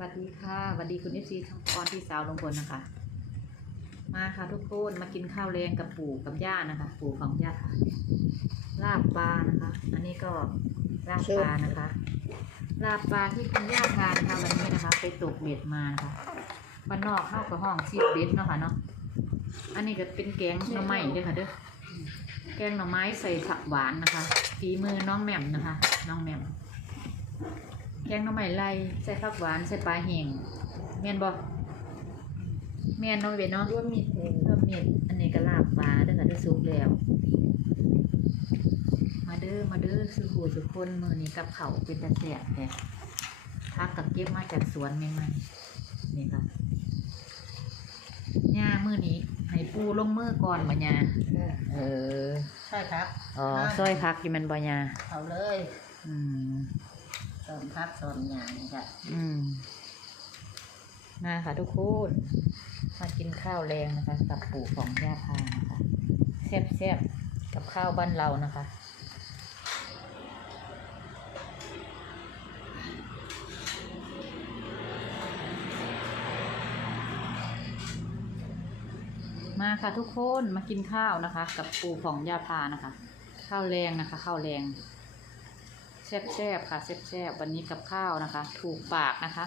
สวัสดีค่ะสวัสดีคุณเอฟซีทั้งกรที่สาวลงพลนะคะ มาค่ะทุกคนมากินข้าวแรงกับปู่กับย่านะคะ ปู่ของย่าค่ะลาบปลานะคะ อันนี้ก็ลาบปลานะคะลาบปลาที่คุณย่าทานนะคะวันนี้นะคะไปตกเบ็ดมานะคะบ้านนอกเข้ากับห้องซีดเบ็ดเนาะค่ะเนาะอันนี้ก็เป็นแกงหน่อไม้เด้วยค่ะเด้อแกงหน่อไม้ใส่ผักหวานนะคะฝีมือน้องแหม่มนะคะ น้องแหม่ม แกงหน่อไม้ไล่ใส่ผักหวานใส่ปลาแห้งแม่นบ่แม่นเนาะเวยเนาะร่วมมีเพลงเพิ่มเม็ดอันนี้ก็ลาบปลาเด้อค่ะเด้อสุกแล้ว มาเด้อมาเด้อสุขูสุกคนมื้อนี้กับเขาวเป็นตะแสบแต่พักกับเก็บมาจากสวนใหม่ๆนี่ค่ะย่ามื้อนี้ให้ปูลงมือก่อนบ่ย่าเออใช่ครับอ๋อซอยพักอยู่แมันบ่ย่าเอาเลย อืม ตอนพักตอนหยางจ้ะอืมมาค่ะทุกคนมากินข้าวแรงนะคะ กับปู่ของย่าพานะคะแซ่บแซบๆกับข้าวบ้านเรานะคะ มาค่ะทุกคนมากินข้าวนะคะ กับปู่ของย่าพานะคะ ข้าวแรงนะคะ ข้าวแรง แซ่บๆค่ะแซ่บๆวันนี้กับข้าวนะคะ ถูกปากนะคะ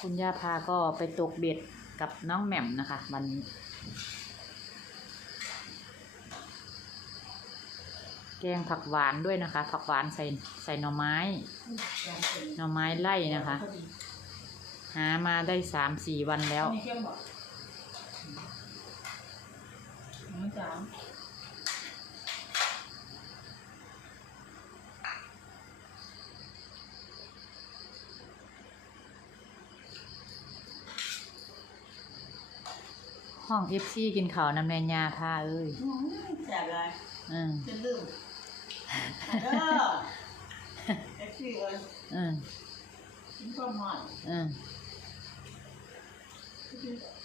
คุณย่าพาก็ไปตกเบ็ดกับน้องแหม่มนะคะ วันนี้ แกงผักหวานด้วยนะคะ ผักหวานใส่ใส่หน่อไม้ หน่อไม้ไล่นะคะ หามาได้สามสี่วันแล้วมีเข้มบอกน้องจ๋า ห้องเอฟซีกินข้าวนำแม่ยาพาเอ้ยแสบเลยอืมจะลืมเด้อแท็กซี่เลยอืมกินข้าวหอยอืม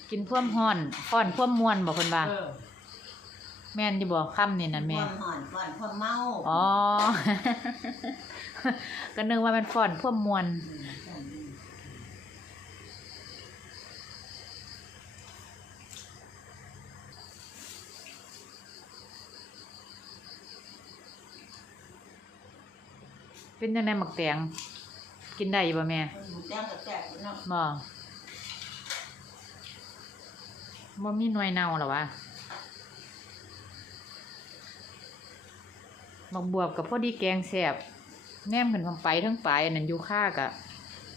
กินพ่วมห่อนฟ้อนพ่วมมวนบอกคนบ่าเออแม่นอยู่บอกค่ำนี่นะแม่ข้าวหอยก่อนข้าวเมาอ๋อ ก็นึกว่ามันฟ้อนพ่วมมวน เป็นยังไงหมักแตงกินได้อยู่บ่แม่หมูแดงกับแซ่บเนาะบ่บ่มีหน่วยเน่าหรอวะหมักบวบกับพอดีแกงแซ่บแนมขึ้นความไปทั้งปลายอันนั้นอยู่ค่ากะ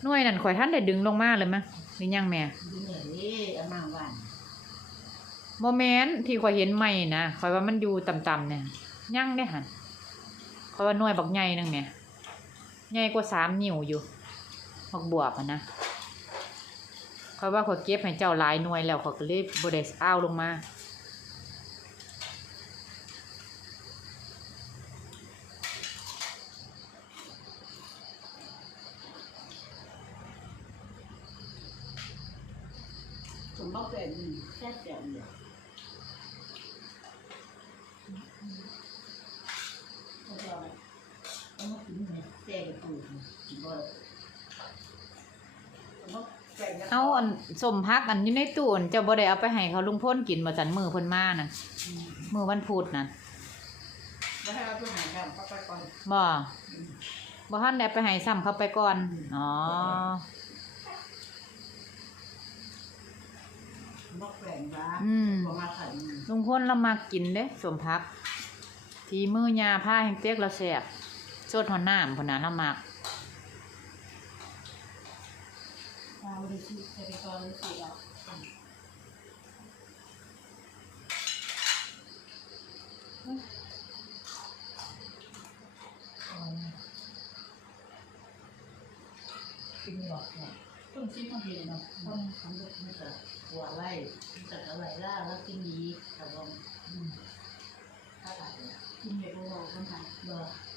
หน่วยนั่นข่อยท่านได้ดึงลงมาเลยมั้ยหรือยังแม่ดูเหนื่อยดิเอามาหวานบ่แม่นที่ข่อยเห็นใหม่นะข่อยว่ามันอยู่ต่ำๆเนี่ยยังได้หั่นข่อยว่าหน่วยบักใหญ่นึงแหม่ ใหญ่กว่าสามนิ้วอยู่หมักบวบอะนะข่อยว่าขอเก็บให้เจ้าหลายหน่วยแล้วขอยก็เลยบ่ได้เอาลงมาสมบัติมีแซ่บแซ่บเลยเอาไปเอามากินเนี่ย แซ่บกับปูบ่เอามาแบ่งกันเอาอันสมพักอันอยู่ในตู้อันเจ้าบ่ได้เอาไปให้เขาลุงพ่นกินบ่จันมือเพิ่นมาน่ะมือวันพุธน่ะแล้วให้เราไปหากันเข้าไปก่อนบ่บ่ทันได้ไปให้ซ้ำเขาไปก่อนอ๋อบอกแบ่งบ้าอืมบอกมาขายมือลุงพ่นเรามากินเด้สมพัก ทีมือยาผ้าแห้งเปียกเราแซ่บ สดหอนน้ำพุ่นน่ะเรามักเราไปซื้อไปก่อนเลยสิอะกินหรอกเนี่ยต้นชิ้นต้องกินเนาะต้นทำด้วยมันจะหัวไล่มันจะอะไรล่าแล้วกินดีแต่ว่าอืมถ้าไหร่เนี่ยกินเยอะกว่าคนไทยเบอร์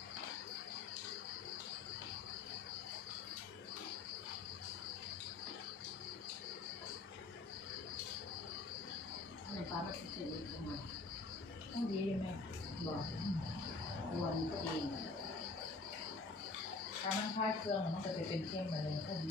ในฟ้ามันจะเสียอีกประมาณต้องดีไหมบอกควรเองถ้ามันคลายเครื่องมันก็จะเป็นเข้มมาเลยก็ดี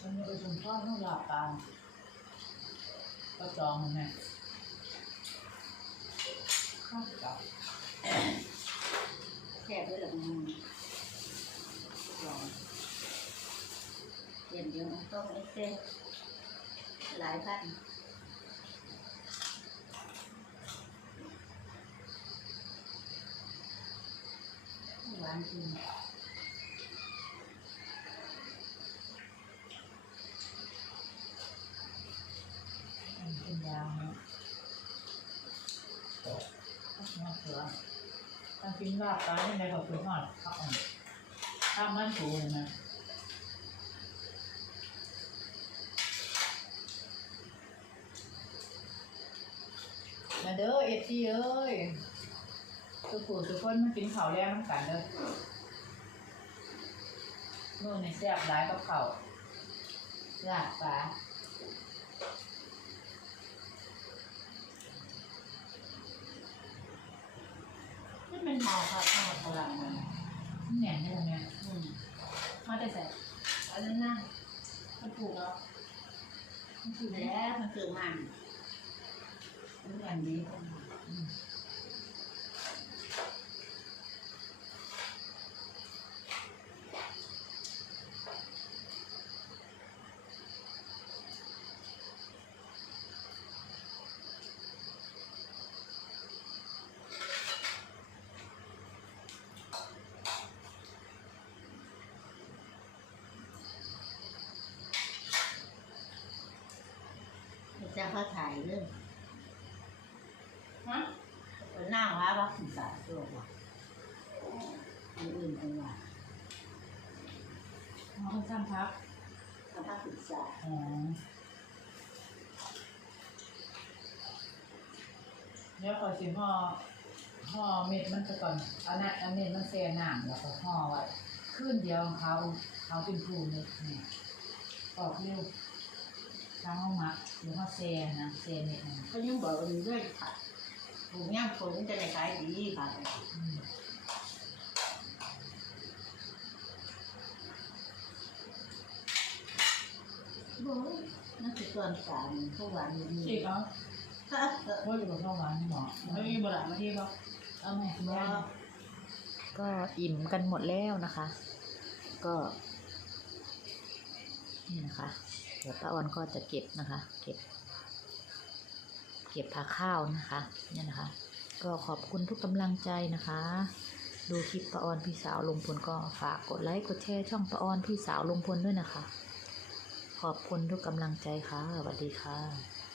มันมีประชุมพ่อเมื่อหลับตาม ก็จองมันไงข้าวกับแค่ด้วยหลังมือลองเรียนเดียวมันต้องเอ็กเซลหลายพันหวานจริง มันเป็นยาวเนาะ สือการกินลาบปลาที่ไหนเขาคือทอดข้าวข้าวมันถูเลยนะมาเด้อเอฟซีเอ้ยทุกผู้ทุกคนมากินข้าวแรงน้ำกันเด้อเมื่อในแซ่บหลายกับข้าวลาบปลา นี่มันเมาค่ะข้าวพลังมันแหน่ได้ไหมอืมมาแต่แส่อันนั้นนะมันถูกแล้วมันถูกแล้วมันเกิดมันมันอย่างนี้ จะเขาถ่ายเรื่องฮะนั่งแล้วว่าศึกษาตัวว่าอันอื่นเป็นว่าน้องช่างพักสภาพศึกษาอ๋อเดี๋ยวขอชิมห่อห่อเม็ดมันจะก่อนเอานะเอาเม็ดมันแช่น้ำแล้วก็ห่อไว้ขึ้นเดียวเขาเขาเป็นภูมิเนี่ยนี่ออกเร็ว ช้างห้องมักหรือห่อแช่นะแช่เม็ดนะเขายังบอกอยู่ด้วยค่ะผมย่างผมจะได้ขายดีค่ะอืมโอ้ยนั่นคือส่วนสามผู้หวานอยู่ฉีนี่กเอาถ้าว่าอยู่กับข้าวหวานนี่หมอไม่มีบลามาที่เขาเอาแม่คุณบอแม่กก็อิ่มกันหมดแล้วนะคะ ก็ นี่นะคะ เดี๋ยวป้าออนก็จะเก็บนะคะ เก็บ เก็บผักข้าวนะคะเนี่ยนะคะ ก็ขอบคุณทุกกำลังใจนะคะ ดูคลิปป้าออนพี่สาวลงพลก็ฝากกดไลค์กดแชร์ช่องป้าออนพี่สาวลงพลด้วยนะคะ ขอบคุณทุกกำลังใจค่ะสวัสดีค่ะ